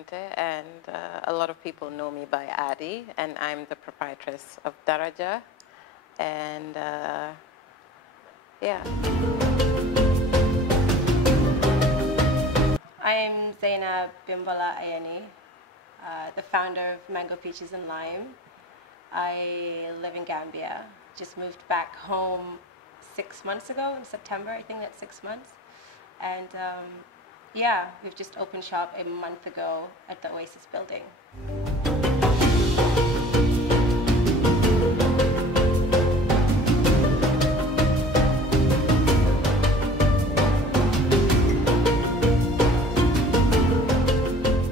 Conte, and a lot of people know me by Adi, and I'm the proprietress of Daraja, and yeah. I'm Zainab Bimbala Ayani, the founder of Mango Peaches and Lime. I live in Gambia. Just moved back home 6 months ago in September. I think that's 6 months. And yeah, we've just opened shop a month ago at the Oasis building.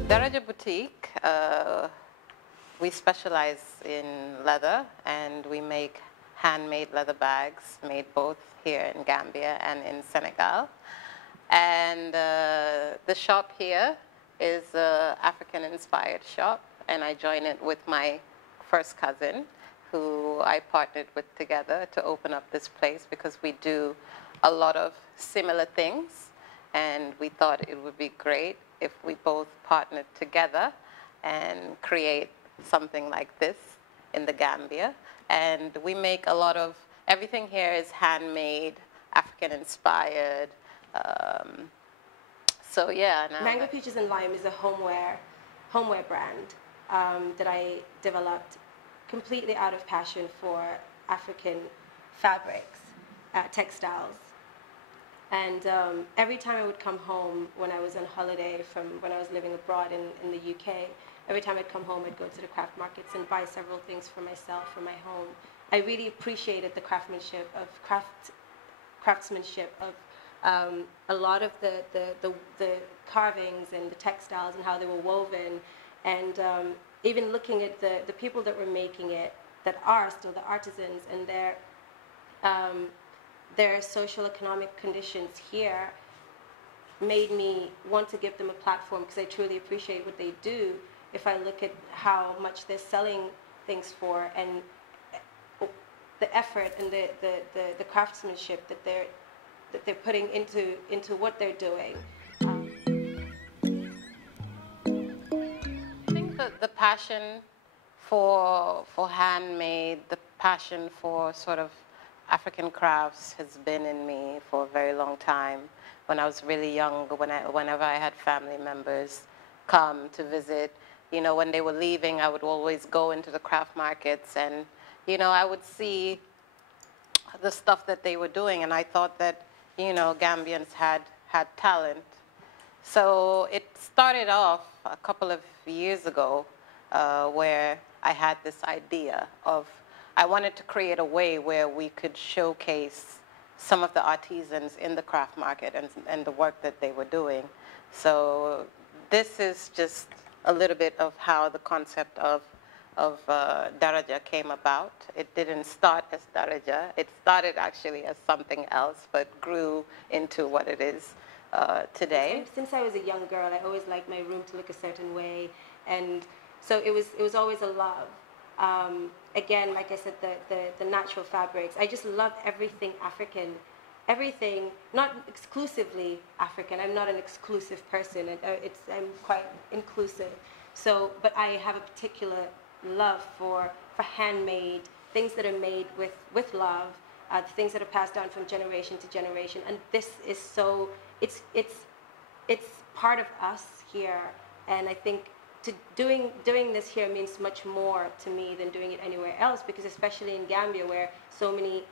Daraja Boutique, we specialize in leather, and we make handmade leather bags made both here in Gambia and in Senegal. And the shop here is an African-inspired shop, and I joined it with my first cousin, who I partnered with together to open up this place because we do a lot of similar things, and we thought it would be great if we both partnered together and create something like this in the Gambia. And we make a lot of, everything here is handmade, African-inspired. So yeah. Mango Peaches and Lime is a homeware brand that I developed completely out of passion for African fabrics, textiles. And every time I would come home when I was on holiday from when I was living abroad in the UK, every time I'd come home, I'd go to the craft markets and buy several things for myself, for my home. I really appreciated the craftsmanship of a lot of the carvings and the textiles and how they were woven, and even looking at the people that were making it, that are still the artisans, and their social economic conditions here made me want to give them a platform, because I truly appreciate what they do. If I look at how much they're selling things for, and the effort and the craftsmanship that they're putting into what they're doing. I think the passion for handmade, the passion for sort of African crafts has been in me for a very long time. When I was really young, whenever I had family members come to visit, you know, when they were leaving, I would always go into the craft markets, and, you know, I would see the stuff that they were doing, and I thought that, you know, Gambians had talent. So it started off a couple of years ago where I had this idea of, I wanted to create a way where we could showcase some of the artisans in the craft market and the work that they were doing. So this is just a little bit of how the concept of Daraja came about. It didn't start as Daraja. It started actually as something else, but grew into what it is today. Since I was a young girl, I always liked my room to look a certain way, and so it was always a love. Again, like I said, the natural fabrics. I just love everything African, everything, not exclusively African. I'm not an exclusive person. I'm quite inclusive. So, but I have a particular love for handmade things that are made with love, things that are passed down from generation to generation. And this is so, it's part of us here. And I think doing this here means much more to me than doing it anywhere else, because especially in Gambia, where so many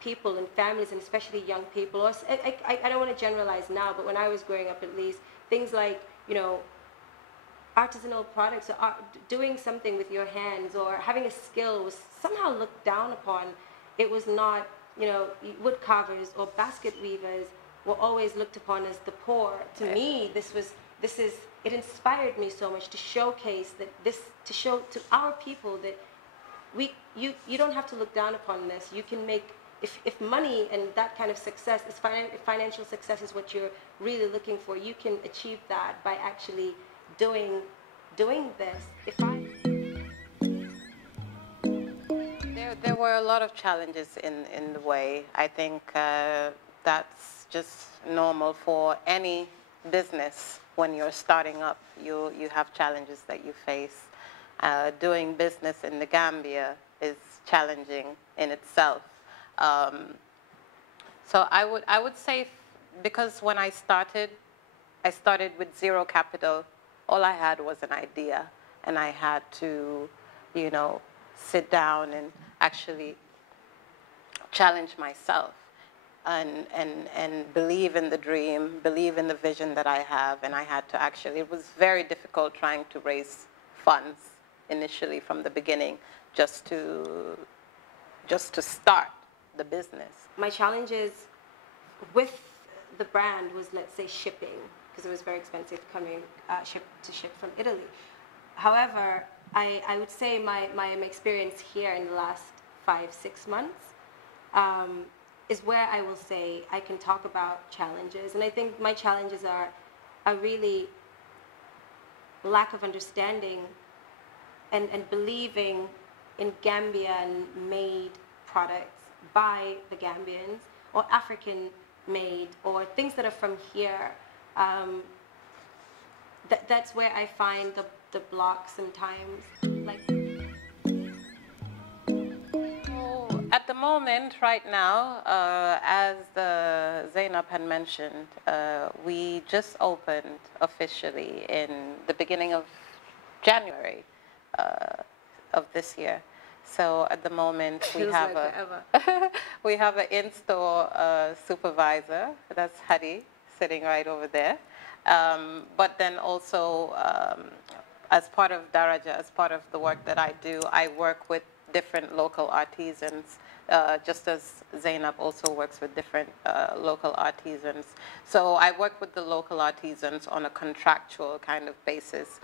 people and families, and especially young people, or I don't want to generalize now, but when I was growing up, at least, things like, you know, artisanal products, or doing something with your hands, or having a skill was somehow looked down upon. It was not, you know, wood carvers or basket weavers were always looked upon as the poor. To me, it inspired me so much to showcase to show to our people that you don't have to look down upon this. You can make, if money and that kind of success, if financial success is what you're really looking for, you can achieve that by actually doing this. There were a lot of challenges in the way. I think that's just normal for any business when you're starting up, you have challenges that you face. Doing business in the Gambia is challenging in itself. So I would say, because when I started with zero capital. All I had was an idea, and I had to, you know, sit down and actually challenge myself and believe in the dream, believe in the vision that I have. And I had to actually, it was very difficult trying to raise funds initially from the beginning just to start the business. My challenges with the brand was, let's say, shipping, because it was very expensive coming ship from Italy. However, I would say my experience here in the last 5-6 months is where I will say I can talk about challenges. And I think my challenges are really lack of understanding and believing in Gambian-made products by the Gambians, or African-made, or things that are from here. That's where I find the block sometimes. Like, at the moment, right now, as Zainab had mentioned, we just opened officially in the beginning of January of this year. So at the moment, we have we have an in-store supervisor. That's Hadi, sitting right over there. But then also, as part of Daraja, as part of the work that I do, I work with different local artisans, just as Zainab also works with different local artisans. So I work with the local artisans on a contractual kind of basis.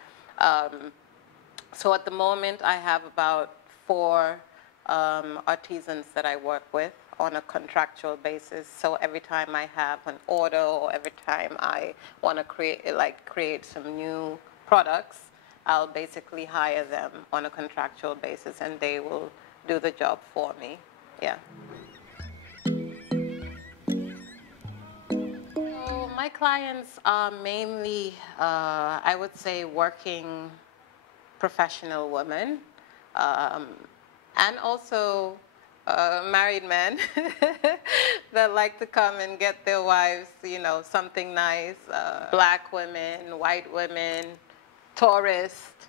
So at the moment, I have about 4 artisans that I work with on a contractual basis. So every time I have an order, or every time I want to create some new products, I'll basically hire them on a contractual basis, and they will do the job for me. Yeah. So my clients are mainly, I would say, working professional women, and also married men that like to come and get their wives, you know, something nice. Black women, white women, tourists.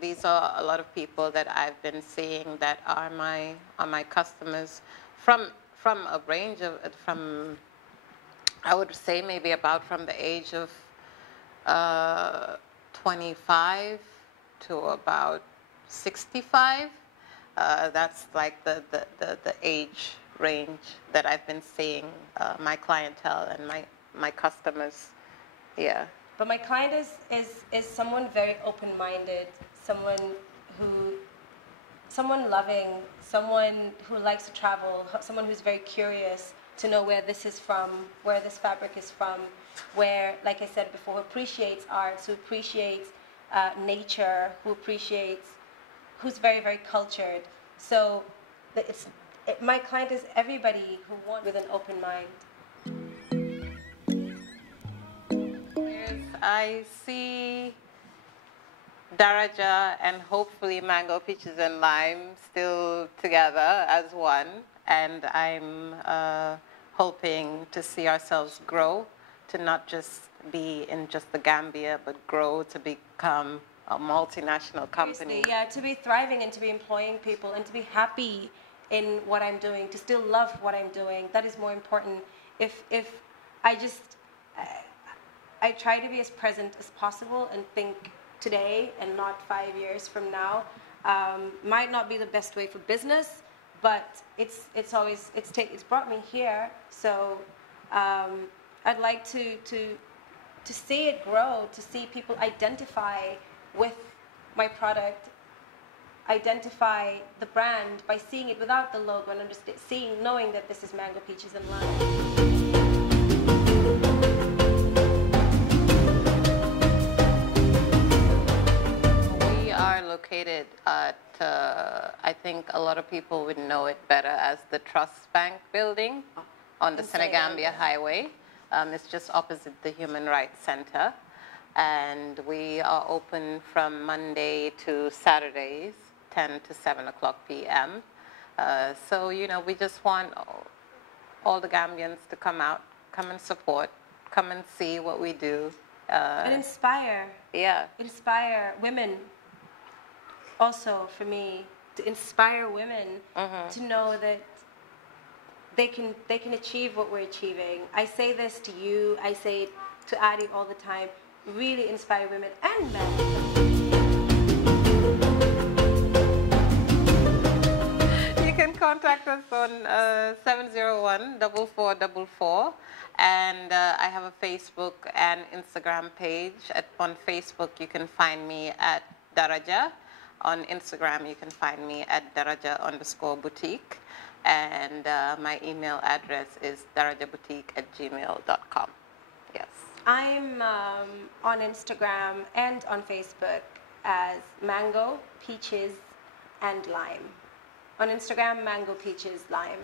These are a lot of people that I've been seeing that are my customers from a range of, I would say maybe about from the age of 25 to about 65. That's like the age range that I've been seeing my clientele and my customers. Yeah. but my client is someone very open-minded, someone loving, someone who likes to travel, someone who's very curious to know where this is from, where this fabric is from, where, like I said before, who appreciates art, who appreciates nature, who's very, very cultured. So my client is everybody who wants with an open mind. I see Daraja and hopefully Mango, Peaches and Lime still together as one, and I'm hoping to see ourselves grow, to not just be in just the Gambia, but grow to become a multinational company. Yeah, to be thriving and to be employing people and to be happy in what I'm doing, to still love what I'm doing. That is more important. If I try to be as present as possible and think today and not 5 years from now. Might not be the best way for business, but it's brought me here. So I'd like to see it grow, to see people identify with my product, identify the brand by seeing it without the logo and knowing that this is Mango, Peaches and Lime. Located at, I think a lot of people would know it better as the Trust Bank building on the Senegambia Highway. It's just opposite the Human Rights Center. and we are open from Monday to Saturdays, 10 to 7 o'clock p.m. So, you know, we just want all the Gambians to come out, come and support, come and see what we do. And inspire. Yeah. Inspire women. Also, for me, to inspire women to know that they can achieve what we're achieving. I say this to you, I say it to Adi all the time. Really inspire women and men. You can contact us on 701-4444, and I have a Facebook and Instagram page. On Facebook, you can find me at Daraja. On Instagram, you can find me at Daraja_boutique. And my email address is darajaboutique@gmail.com. Yes. I'm on Instagram and on Facebook as Mango, Peaches, and Lime. On Instagram, Mango, Peaches, Lime.